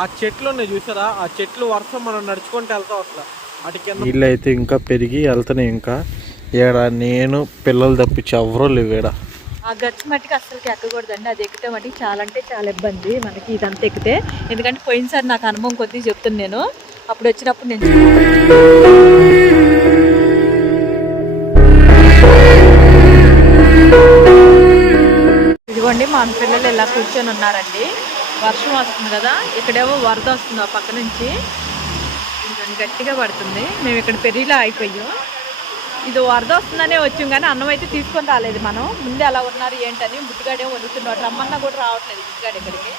ఆ చెట్లు ఉన్నాయి చూసారా? ఆ చెట్లు వర్షం మనం నడుచుకుంటూ వెళ్తాం అసలు. అటు కింద నీళ్ళు అయితే ఇంకా పెరిగి వెళ్తున్నాయి ఇంకా. ఈడ నేను పిల్లలు తప్పించి ఎవరూ లేవు ఈడ. ఆ గచ్చు మట్టికి అస్సలకి ఎక్కకూడదండి. అది ఎక్కితే మటుకు చాలా అంటే చాలా ఇబ్బంది మనకి ఇదంతా ఎక్కితే. ఎందుకంటే పోయినసారి నాకు అనుభవం కొద్ది చెప్తాను నేను. అప్పుడు వచ్చినప్పుడు నేను ఇదిగోండి మా పిల్లలు ఇలా కూర్చొని ఉన్నారండి. వర్షం వస్తుంది కదా ఇక్కడేవో వరద వస్తుంది ఆ పక్క నుంచి. ఇదిగోండి గట్టిగా పడుతుంది. మేము ఇక్కడ పెరిగిలా అయిపోయాం. ఇది వరద వస్తుందనే వచ్చాం కానీ అన్నం అయితే తీసుకొని రాలేదు మనం. ముందే అలా ఉన్నారు ఏంటని బుద్ధిగాడే వదులుతున్నాడు రమ్మన్నా కూడా రావట్లేదు బుద్ధిగాడు ఇక్కడికి.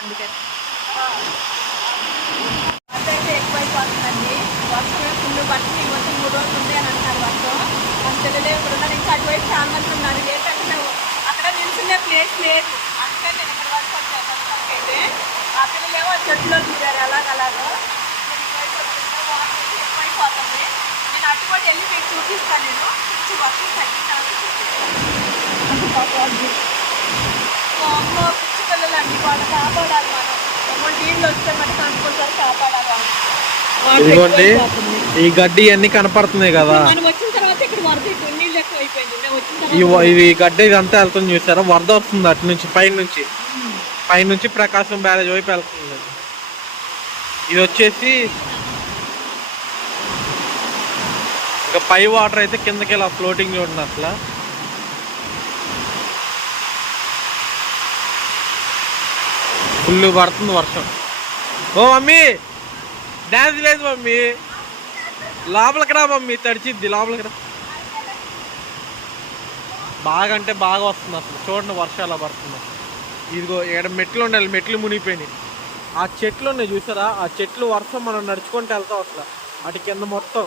అందుకని అదైతే ఎక్కువైపోతుందండి. వర్షం ఫుల్ పట్టి ఈ మూడు రోజులు ఉంది అని అంటారు వర్షం. మన పిల్లలే ఇప్పుడు ఉన్నారు ఇంకా అటువైపు చాలా మంది ఉన్నారు. ఏంటంటే అక్కడ నిల్చునే ప్లేస్ లేదు. అందుకని నేను ఇక్కడ వరకు వచ్చాను. ప్రస్తుతానికి అయితే ఆ పిల్లలేమో చెట్టులో చూడారు అలాగలాగో నేను అటు కూడా వెళ్ళి మీకు చూపిస్తాను నేను. వర్షం తగ్గించాలని అమ్మో పిచ్చి పిల్లలు అన్ని వాళ్ళు కాపాడాలి మనం. అమ్మో నీళ్ళు వస్తే మనకి కంపల్సరీ కాపాడాలి ఇదిగోండి. ఈ గడ్డి అన్ని కనపడుతున్నాయి కదా? మనం తర్వాత ఇక్కడ ఇది గడ్డి ఇదంతా వెళ్తుంది చూసారా? వరద వస్తుంది అటు నుంచి పైన నుంచి. పైన నుంచి ప్రకాశం బ్యారేజ్ వైపు వెళ్తుంది. ఇది వచ్చేసి ఇంకా పై వాటర్ అయితే కిందకి ఇలా ఫ్లోటింగ్ చూడండి అట్లా. ఫుల్ పడుతుంది వర్షం. ఓ మమ్మీ! డాన్స్ లేదు మమ్మీ. లోపలికి రా మమ్మీ తడిచిద్ది లోపలికి రా. బాగా అంటే బాగా వస్తుంది అసలు. చూడండి వర్షం ఎలా పడుతుంది. ఇదిగో ఇక్కడ మెట్లు ఉండాలి మెట్లు మునిగిపోయినాయి. ఆ చెట్లు ఉన్నాయి చూసారా? ఆ చెట్లు వర్షం మనం నడుచుకుంటూ వెళ్తాం అసలు. అటు కింద మొత్తం.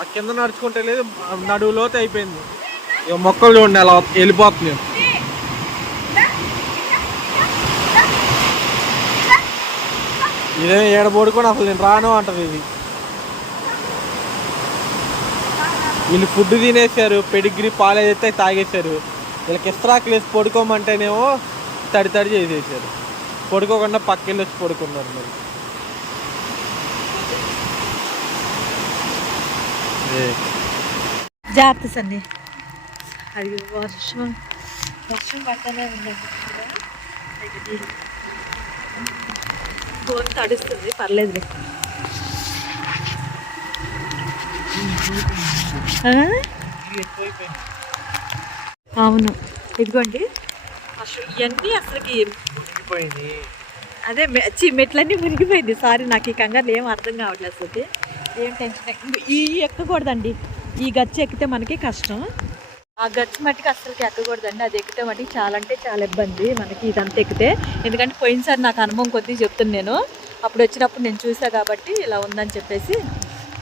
ఆ కింద నడుచుకుంటే లేదు నడువు లోతు అయిపోయింది. ఇక మొక్కలు చూడండి అలా వెళ్ళిపోతున్నాయి. ఇదే ఏడ పడుకొని అసలు నేను రాను అంటది ఇది. వీళ్ళు ఫుడ్ తినేసారు పెడిగ్రీ పాలు ఏదైతే తాగేశారు. వీళ్ళకి ఇస్త్రాకులు వేసి పడుకోమంటేనేమో తడి తడి చేసేసారు. పడుకోకుండా పక్కెళ్ళి వచ్చి పడుకున్నారు మరి. జాగ్రత్త సండి అది వర్షం. వర్షం పడతానే ఉందండి గోరు తడుస్తుంది పర్లేదు అవును. ఇదిగోండి. అసలు ఇవన్నీ అసలుకి మునిగిపోయింది. అదే చి మెట్లన్నీ మునిగిపోయింది. సారీ నాకు ఈ కంగారు ఏం అర్థం కావట్లేదు అసలు ఏం టెన్షన్ ఈ ఎక్కకూడదండి. ఈ గచ్చు ఎక్కితే మనకి కష్టం. ఆ గచ్చు మట్టికి అస్సలకి ఎక్కకూడదండి. అది ఎక్కితే మటుకు చాలా అంటే చాలా ఇబ్బంది. మనకి ఇదంతా ఎక్కితే. ఎందుకంటే పోయినసారి నాకు అనుభవం కొద్ది చెప్తాను నేను. అప్పుడు వచ్చినప్పుడు నేను చూసా కాబట్టి ఇలా ఉందని చెప్పేసి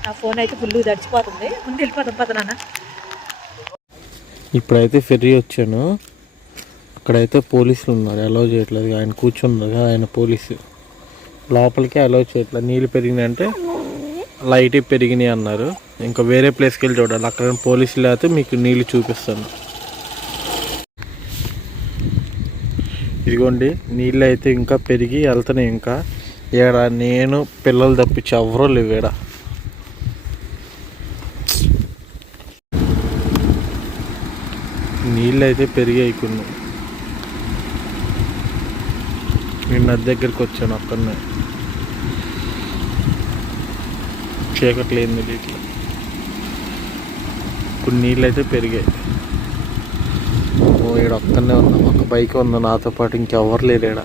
నా ఫోన్ అయితే ఫుల్ తడిచిపోతుంది. ముందు వెళ్ళిపోతాం పద నాన్న. ఇప్పుడైతే ఫెర్రీ వచ్చాను. అక్కడైతే పోలీసులు ఉన్నారు అలౌ చేయట్లేదు. ఆయన కూర్చున్నారు ఆయన పోలీసు. లోపలికి అలౌ చేయట్లేదు. నీళ్ళు పెరిగినాయంటే లైట్ పెరిగినాయి అన్నారు. ఇంకా వేరే ప్లేస్కి వెళ్ళి చూడాలి. అక్కడ పోలీసులు అయితే మీకు నీళ్ళు చూపిస్తాను. ఇదిగోండి నీళ్ళు అయితే ఇంకా పెరిగి వెళ్తున్నాయి ఇంకా. ఈడ నేను పిల్లలు తప్పించి ఎవరూ లేవు ఈడ నీళ్ళు అయితే పెరిగాయి కొన్ని. నేను నది దగ్గరికి వచ్చాను అక్కడనే. చీకట్లేదు ఇట్లా కొన్ని నీళ్ళు అయితే పెరిగాయి. ఓ ఈడ ఒక్కనే ఉన్నాం. ఒక బైక్ ఉంది నాతో పాటు. ఇంకెవరు లేరు ఈడ.